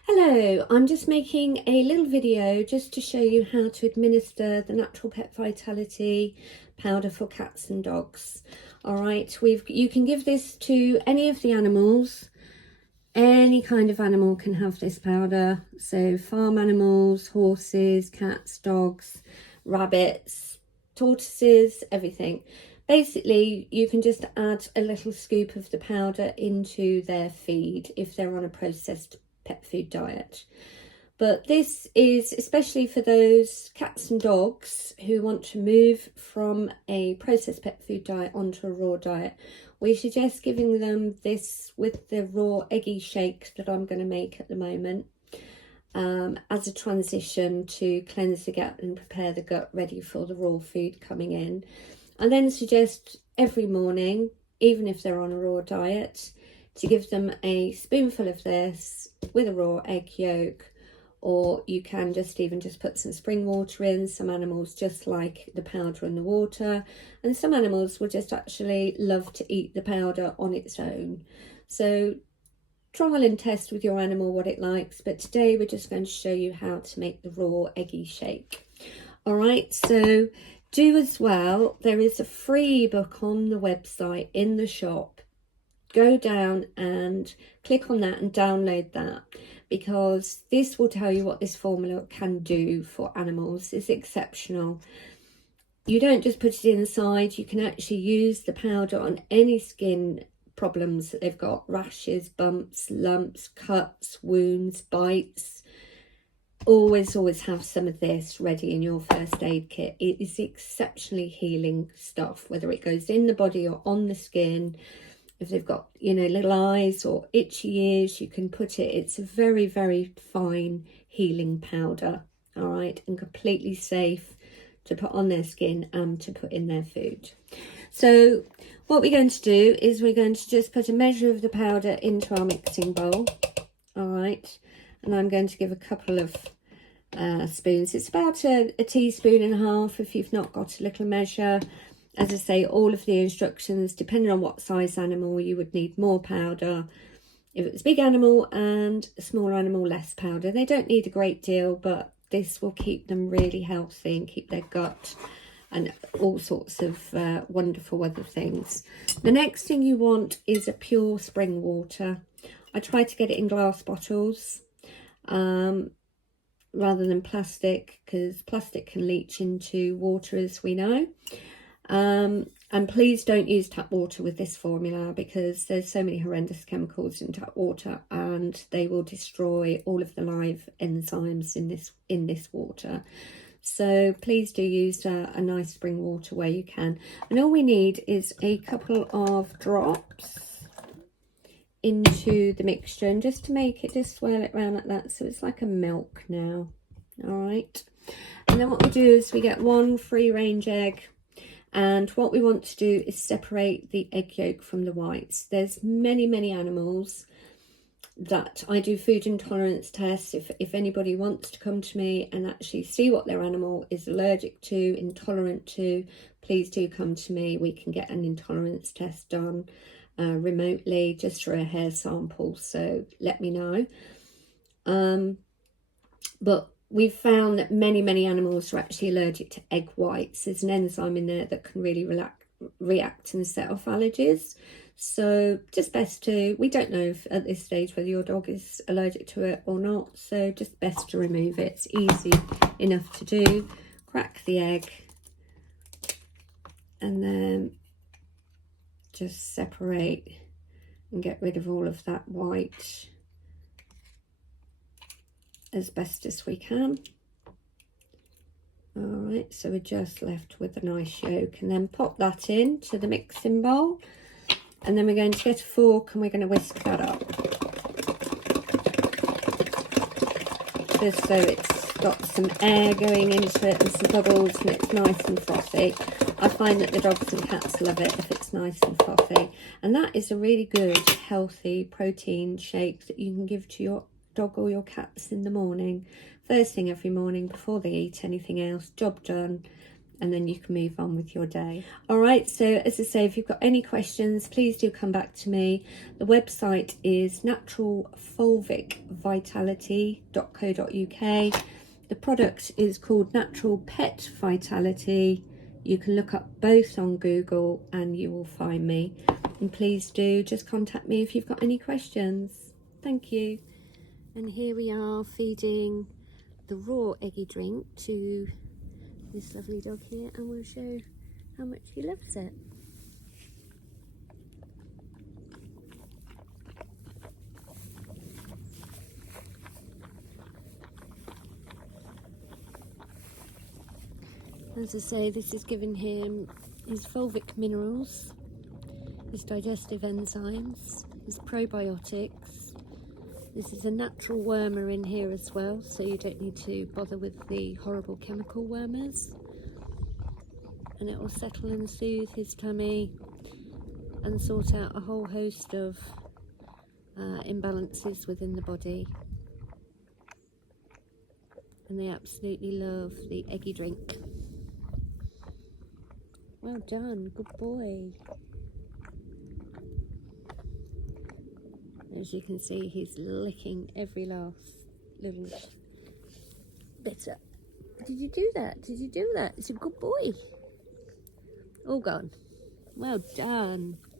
Hello, I'm just making a little video just to show you how to administer the Natural Pet Vitality powder for cats and dogs. All right, you can give this to any of the animals. Any kind of animal can have this powder. So farm animals, horses, cats, dogs, rabbits, tortoises, everything. Basically, you can just add a little scoop of the powder into their feed if they're on a processed pet food diet. But this is especially for those cats and dogs who want to move from a processed pet food diet onto a raw diet. We suggest giving them this with the raw eggy shake that I'm going to make at the moment as a transition to cleanse the gut and prepare the gut ready for the raw food coming in. I then suggest every morning, even if they're on a raw diet, to give them a spoonful of this with a raw egg yolk, or you can just put some spring water in. Some animals just like the powder and the water, and some animals will just actually love to eat the powder on its own. So trial and test with your animal what it likes, but today we're just going to show you how to make the raw eggy shake. All right, so do as well, there is a free book on the website in the shop. Go down and click on that and download that, because this will tell you what this formula can do for animals. It's exceptional. You don't just put it inside, you can actually use the powder on any skin problems that they've got: rashes, bumps, lumps, cuts, wounds, bites. Always have some of this ready in your first aid kit. It is exceptionally healing stuff, whether it goes in the body or on the skin. If they've got, little eyes or itchy ears, you can put it. It's a very, very fine healing powder, all right, and completely safe to put on their skin and to put in their food. So what we're going to do is we're going to just put a measure of the powder into our mixing bowl, all right, and I'm going to give a couple of spoons. It's about a teaspoon and a half if you've not got a little measure. As I say, all of the instructions, depending on what size animal, you would need more powder. If it's a big animal and a smaller animal, less powder. They don't need a great deal, but this will keep them really healthy and keep their gut and all sorts of wonderful other things. The next thing you want is a pure spring water. I try to get it in glass bottles rather than plastic, because plastic can leach into water, as we know. And please don't use tap water with this formula, because there's so many horrendous chemicals in tap water and they will destroy all of the live enzymes in this water. So please do use a nice spring water where you can. And all we need is a couple of drops into the mixture, and just to make it, just swirl it around like that, so it's like a milk now. All right, and then what we do is we get one free range egg. And what we want to do is separate the egg yolk from the whites. There's many animals that I do food intolerance tests. If anybody wants to come to me and actually see what their animal is allergic to, intolerant to, please do come to me. We can get an intolerance test done remotely, just for a hair sample. So let me know. But we've found that many animals are actually allergic to egg whites. There's an enzyme in there that can really react and set off allergies. So just best to, we don't know if at this stage whether your dog is allergic to it or not, so just best to remove it. It's easy enough to do. Crack the egg and then just separate and get rid of all of that white as best as we can. All right, so we're just left with a nice yolk, and then pop that into the mixing bowl, and then we're going to get a fork and we're going to whisk that up, just so it's got some air going into it and some bubbles and it's nice and frothy. I find that the dogs and cats love it if it's nice and frothy, and that is a really good healthy protein shake that you can give to your dog or your cats in the morning, first thing every morning before they eat anything else. Job done. and then you can move on with your day. All right, so as I say, if you've got any questions, please do come back to me. The website is naturalfulvicvitality.co.uk. The product is called Natural Pet Vitality. You can look up both on Google and you will find me. And please do just contact me if you've got any questions. Thank you. And here we are feeding the raw eggy drink to this lovely dog here, and we'll show how much he loves it. As I say, this is giving him his fulvic minerals, his digestive enzymes, his probiotics. This is a natural wormer in here as well, so you don't need to bother with the horrible chemical wormers. And it will settle and soothe his tummy and sort out a whole host of imbalances within the body. And they absolutely love the eggy drink. Well done, good boy. As you can see, he's licking every last little bit up. Did you do that? Did you do that? It's a good boy. All gone. Well done.